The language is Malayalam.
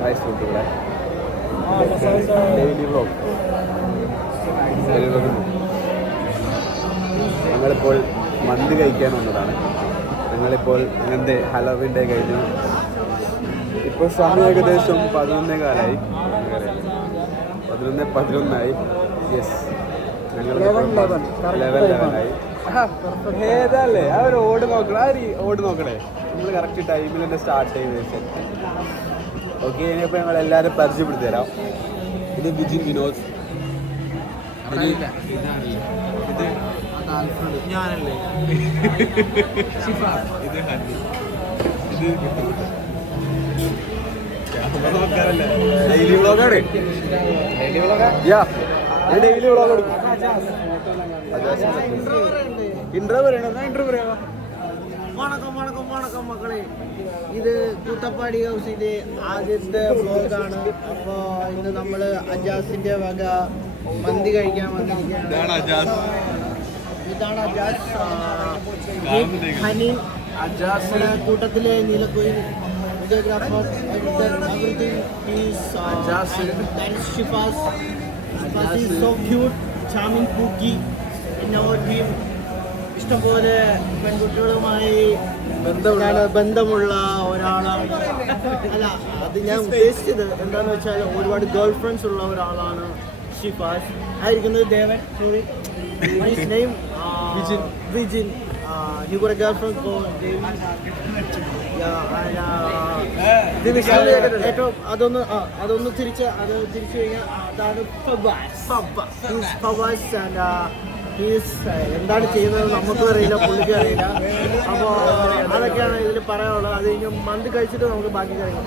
ഹായ് സുഹൃത്തുക്കളെ, ഡെയിലി വ്ളോഗ്. ഞങ്ങളിപ്പോൾ മന്തി കഴിക്കാൻ വന്നതാണ്. ഞങ്ങളിപ്പോൾ അങ്ങനത്തെ ഹലോവിൻ ഡേ കഴിഞ്ഞു. ഇപ്പോൾ സമയം ഏകദേശം 11:15 11:11 യെസ്, ഞങ്ങൾ 11:11 ഏതല്ലേ ആ ഒരു ഓട് നോക്കണം, ഓട് നോക്കണേ. നമ്മൾ കറക്റ്റ് ടൈമിൽ തന്നെ സ്റ്റാർട്ട് ചെയ്ത് വെച്ചാൽ ഓക്കെ. ഇനിയിപ്പോൾ ഞങ്ങൾ എല്ലാവരും പരിചയപ്പെടുത്തി തരാം. ഇത് വിജിൻ വിനോദ്, ഞാനല്ലേ, ഡെയിലി വ്ളോഗാണ്. ഡെയിലി വ്ളോഗ് എടുക്കും. ഇൻട്രോ പറയണം, ഇൻട്രോ പറയാം. വണക്കം വണക്കം വണക്കം മക്കളെ, ഇത് കൂട്ടപ്പാടി ഹൗസിന്റെ ആദ്യത്തെ വ്ളോഗാണ്. അപ്പോൾ ഇന്ന് നമ്മൾ അജാസിന്റെ വക മന്തി കഴിക്കാൻ വന്നിരിക്കുകയാണ്. ഇതാണ് അജാസ്, ഹനി അജാസ്, കൂട്ടത്തിലെ നീലക്കുയിൽ videographer, editor, everything is Ajas. Shifas is so cute, charming pookie in our team. ഇഷ്ടംപോലെ പെൺകുട്ടികളുമായി ബന്ധമുള്ള ഒരാളാണ്. അല്ല, അത് ഞാൻ ഉദ്ദേശിച്ചത് എന്താണെന്ന് വെച്ചാൽ ഒരുപാട് ഗേൾ ഫ്രണ്ട്സ് ഉള്ള ഒരാളാണ് ഷിഫാസ്. ആയിരിക്കുന്നത് Devan, sorry, name Vijin. He got a girlfriend called Devi. ഏറ്റവും അതൊന്ന് തിരിച്ച് കഴിഞ്ഞാൽ അതാണ് ഫവാസ്. എന്താണ് ചെയ്യുന്നത് നമുക്കും അറിയില്ല, പുള്ളിക്കും അറിയില്ല. അപ്പോൾ അതൊക്കെയാണ് ഇതിൽ പറയാനുള്ളത്. അത് കഴിഞ്ഞ് മന്തി കഴിച്ചിട്ട് നമുക്ക് ബാക്കി കാര്യങ്ങൾ